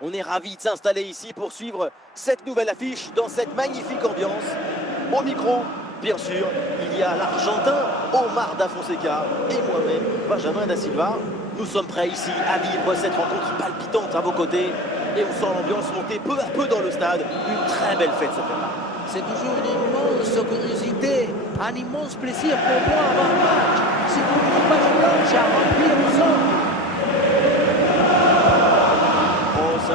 On est ravis de s'installer ici pour suivre cette nouvelle affiche dans cette magnifique ambiance. Au micro, bien sûr, il y a l'Argentin Omar Da Fonseca et moi-même, Benjamin Da Silva. Nous sommes prêts ici à vivre cette rencontre palpitante à vos côtés et on sent l'ambiance monter peu à peu dans le stade. Une très belle fête se prépare. C'est toujours une immense curiosité, un immense plaisir pour moi avant un match. C'est comme une page blanche à remplir ensemble. Rose.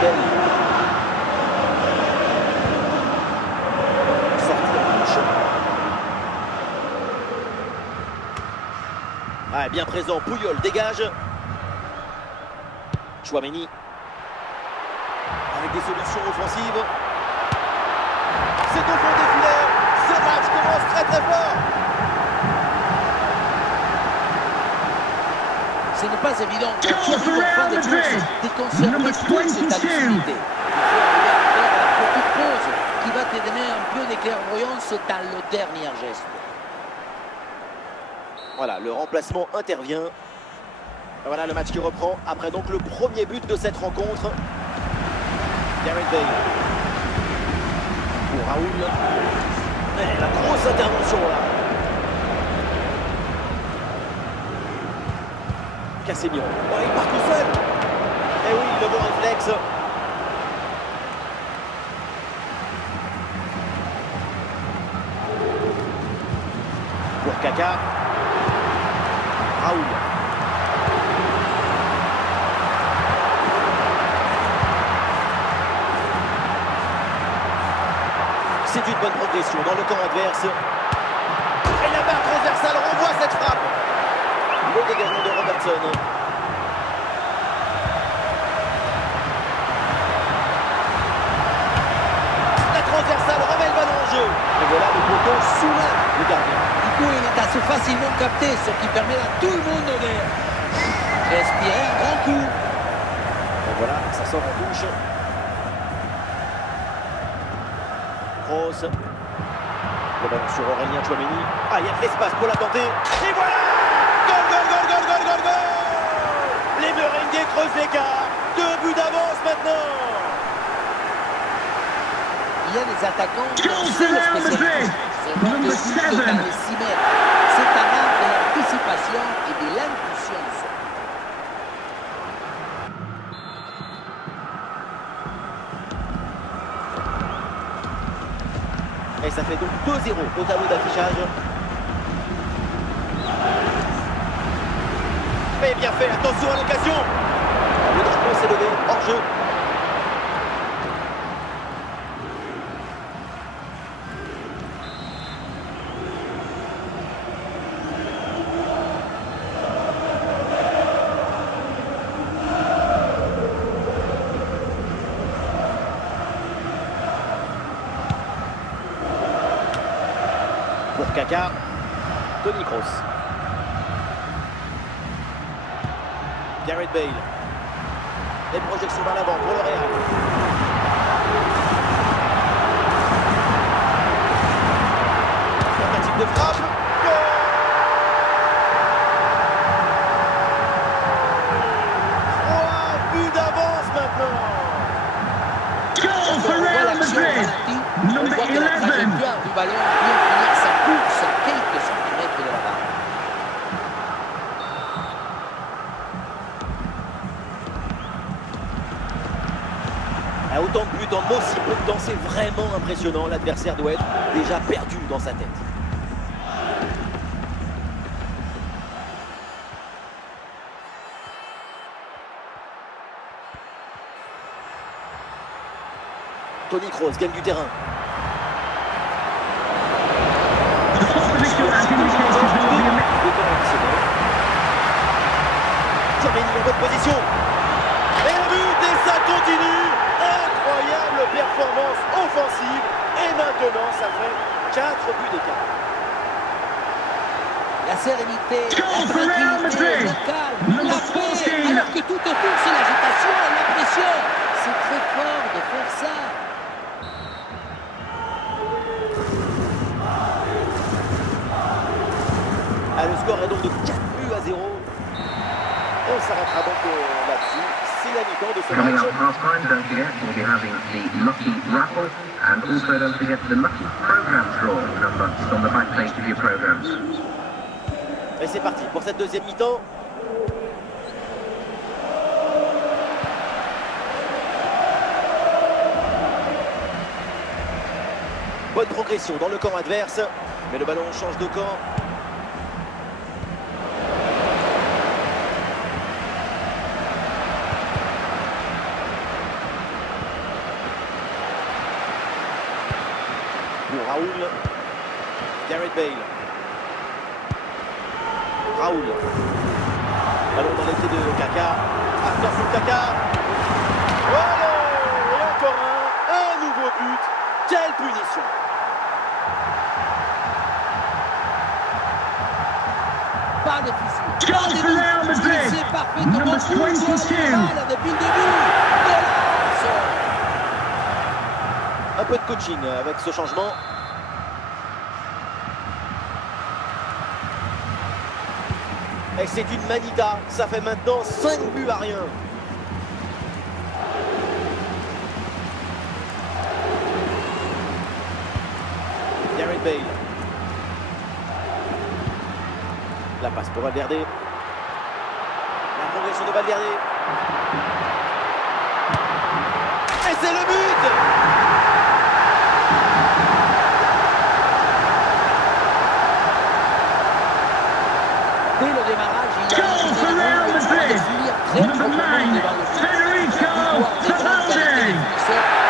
Belle. Sortie en touche. Ah, bien présent, Puyol dégage. Tchouaméni. Avec des solutions offensives. C'est au fond des filets. Ce match commence très très fort. Ce n'est pas évident quand tu arrives en fin de course de conserver toute cette agressivité. Il faut arriver à faire la petite pause qui va te donner un peu de clairvoyance dans le dernier geste. Voilà, le remplacement intervient. Voilà le match qui reprend après donc le premier but de cette rencontre. Gareth Bale. Pour Raoul. Et la grosse intervention là. Casemiro. Oh, il part tout seul. Et oui, le bon réflexe. Pour Kaka. Raoul. C'est une bonne progression dans le camp adverse. Et la barre transversale renvoie cette frappe. Le dégagement de Robertson. La transversale remet le ballon en jeu. Et voilà le poteau sous le gardien. Du coup, il est assez facilement capté, ce qui permet à tout le monde de respirer un grand coup. Et voilà, ça sort en touche. Kroos. Le ballon sur Aurélien Tchouaméni. Ah, il y a de l'espace pour la tenter. Et voilà! Goal, goal, goal, goal, goal, goal, goal! Les Merengues creusent l'écart. 2 buts d'avance maintenant. Il y a des attaquants qui ont aussi le spécialité. C'est un de but dans les 6 mètres. C'est un art de l'anticipation et de l'impulsion. Et ça fait donc 2-0 au tableau d'affichage. Mais bien fait, attention à l'occasion. Le drapeau s'est levé, hors jeu. Pour Kaka, Toni Kroos. Gareth Bale. Les projections vers l'avant pour le Real. Tentative de frappe. Goal! 3 buts d'avance maintenant. On voit l'action ralentie, on voit que la trajectoire du ballon vient finir sa course à quelques centimètres de la barre. À autant de buts en aussi peu de temps, c'est vraiment impressionnant. L'adversaire doit être déjà perdu dans sa tête. Toni Kroos gagne du terrain. Tchouaméni en bonne position. Et le but, et ça continue. Incroyable performance offensive. Et maintenant, ça fait 4 buts d'écart. La sérénité, la tranquillité, le calme, la paix, alors que tout autour c'est l'agitation, la pression. C'est très fort de faire ça. Ah, le score est donc de 4 buts à 0. On On s'arrêtera donc là-dessus. C'est la mi-temps de ce Coming match. up half time, don't forget, we'll be having the Lucky Raffle and also don't forget the Lucky Program Draw number on the back page of your programs. Et c'est parti pour cette deuxième mi-temps. Bonne progression dans le camp adverse, mais le ballon change de camp. Pour Raoul, Gareth Bale. Raoul. Ballon dans les pieds de Kaka. Attention Kaka. Voilà. Et encore un nouveau but. Quelle punition. Pas difficile. Goal for Real Madrid. C'est parfaitement Number tout, 22. depuis le début. Golazo. Un peu de coaching avec ce changement. Et c'est une manita. Ça fait maintenant 5 buts à rien. Gareth Bale. La passe pour Valverde. La progression de Valverde. Et c'est le but! Dès le démarrage, il y a Goal for Real Madrid. Number 9, Federico Valverde.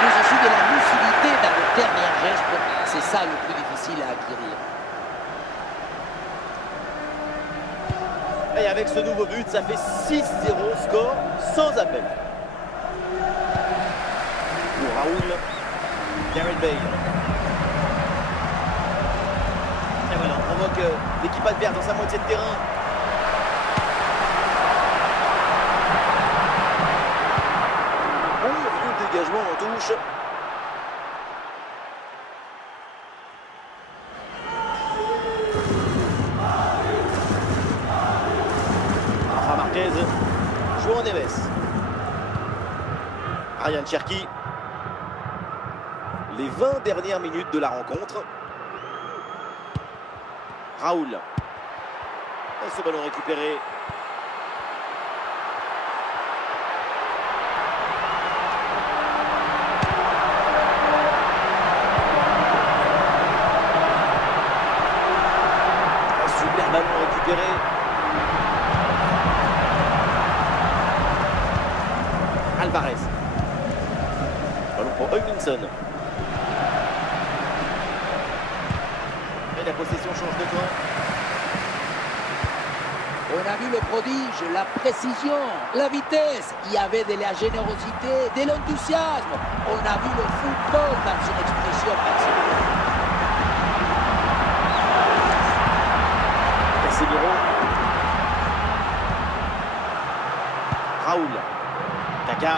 mais aussi de la lucidité dans le dernier geste. C'est ça le plus difficile à acquérir. Et avec ce nouveau but, ça fait 6-0, score sans appel. Pour Raoul, Gareth Bale. Et voilà, on provoque l'équipe adverse dans sa moitié de terrain. Bon vieux dégagement en touche. Rafa Marquez, João Neves. Ryan Cherki. Les 20 dernières minutes de la rencontre. Raoul. Et ce ballon récupéré. Un super ballon récupéré. Alvarez. Ballon pour Hugminson. Et la possession change de camp. On a vu le prodige, la précision, la vitesse. Il y avait de la générosité, de l'enthousiasme. On a vu le football dans son expression maximale. Casemiro. Raoul. Kaka.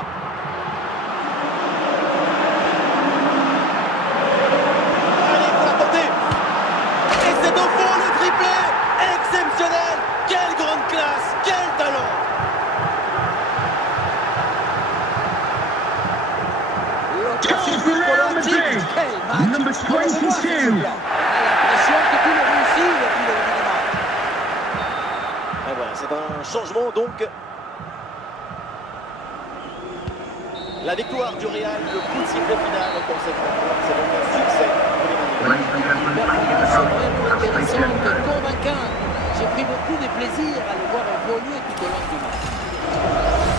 Allez, il faut la porter. Et c'est au fond le triplé. Exceptionnel. Quelle grande classe. Quel talent. Goal for Real Madrid. Number 22. On a l'impression que tout le réussit depuis le début du match. Et voilà, c'est un changement donc. La victoire du Real, le coup de sifflet final pour cette rencontre. C'est donc un succès pour les Madrilènes. Ladies and gentlemen, thank you Performance for vraiment coming. That's the intéressante, PCM. convaincante. J'ai pris beaucoup de plaisir à le voir évoluer tout au long du match.